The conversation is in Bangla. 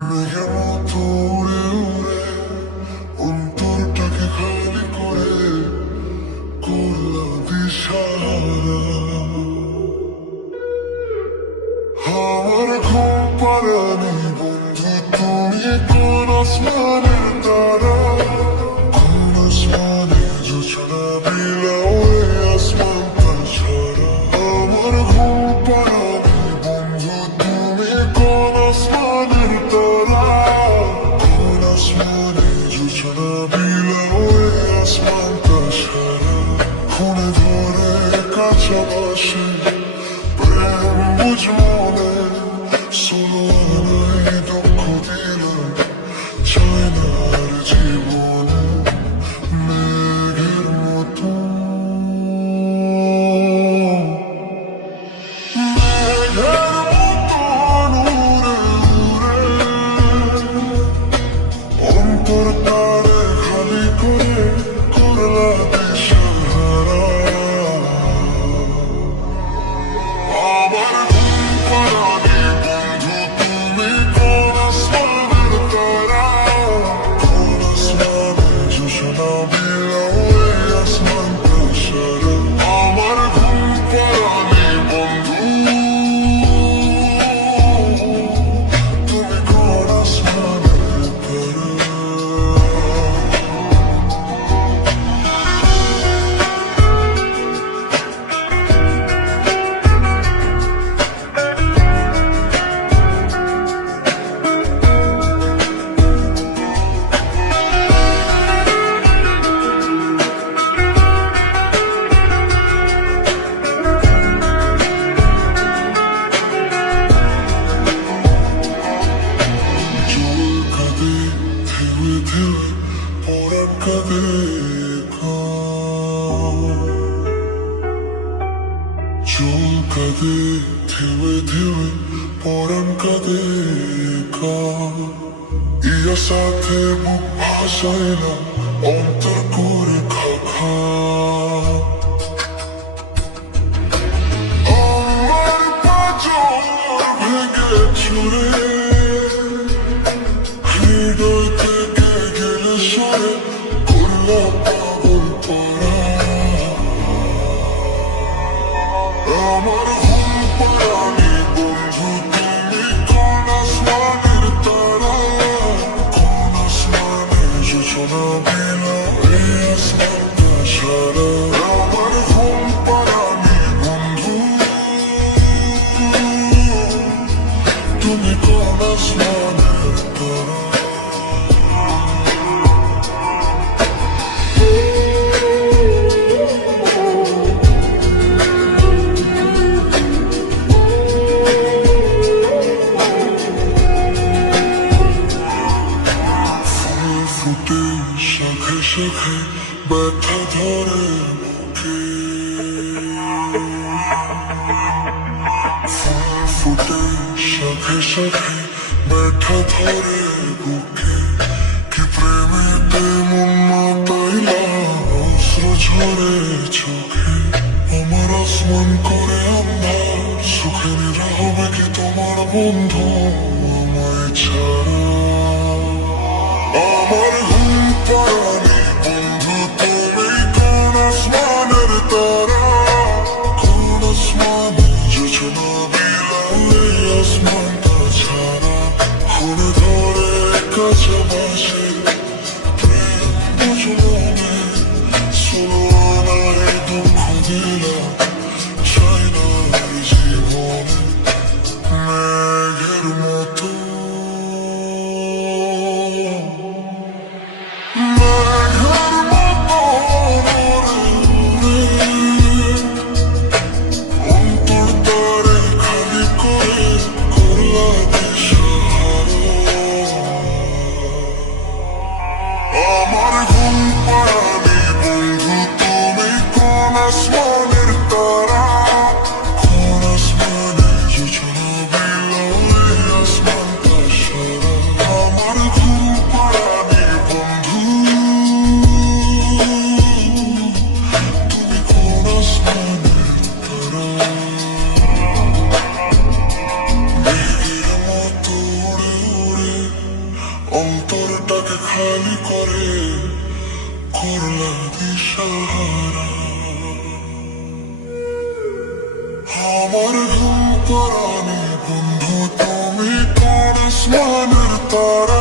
মেঘের মতো উড়ে উড়ে অন্তরটাকে খালি করে করলা দিশাহারা। আমার ঘুম পাড়ানি বন্ধু, তুমি কোন আসমানের তারা, কোন আসমানে জোছনা বিলাও এই আসমানটা ছাড়া। আমার ঘুম পাড়ানি বন্ধু, তুমি কোন আসমানের তারা, কোন আসমানে জোছনা বিলাও এই আসমানটা ছাড়া। ফোনে ধরে কাছাকাছি প্রেম বুঝমনে ষোলো আনায় দুঃখ দিলাম, চাই না আর জীবনে মেঘের মতো। মেঘের মতো উড়ে উড়ে অন্তরটারে খালি করে করলা দিশাহারা। আমার ঘুম পাড়ানি বন্ধু, তুমি কোন আসমানের তারা, কোন আসমানে জোছনা বিলাও এই আসমানটা ছাড়া। আমার ঘুম পাড়ানি বন্ধু, তুমি কোন আসমানের তারা। পরাণ কাঁদে চুল কাঁদে থেমে থেমে পরাণ কাঁদে ইয়া সাথে বুক ভাসায় না অন্তর করে খাখা। আমার পাঁজর ভেঙে ছুড়ে হৃদয় থেকে গেলে সরে করলা পাগল পাড়া। আমার ঘুম পাড়ানি বন্ধু, তুমি কোন আসমানের তারা, কোন আসমানে জোছনা বিলাও এই আসমানটা ছাড়া। আমার ঘুম পাড়ানি বন্ধু, তুমি কোন আসমানের তারা। ফুটে শাখে শাখে ব্যথা ধরে বুকে, ফুল ফুটে শাখে শাখে ব্যথা ধরে বুকে। কি প্রেমেতে মন মাতাইলা অশ্রু ঝরে চোখে। আমার আসমান করে আন্ধার, সুখে নিরবে কি তোমার বন্ধু আমায় ছাড়া। আমার ঘুম পাড়ানি বন্ধু, তুমি কোন আসমানের তারা, কোন আসমানে জোছনা বিলাও এই আসমানটা ছাড়া। ফোনে ধরে কাছাকাছি প্রেম বুঝমনে ষোলো আনায় দুঃখ দিলাম, চাই না আর জীবনে মেঘের মতো। মেঘের মতো উড়ে উড়ে অন্তরটারে খালি করে করলা দিশাহারা। আমার ঘুম পাড়ানি অন্তরটাকে খালি করে করলা দিশাহারা। আমার ঘুম পরাণে বন্ধু তুমি কোন আসমানের তারা।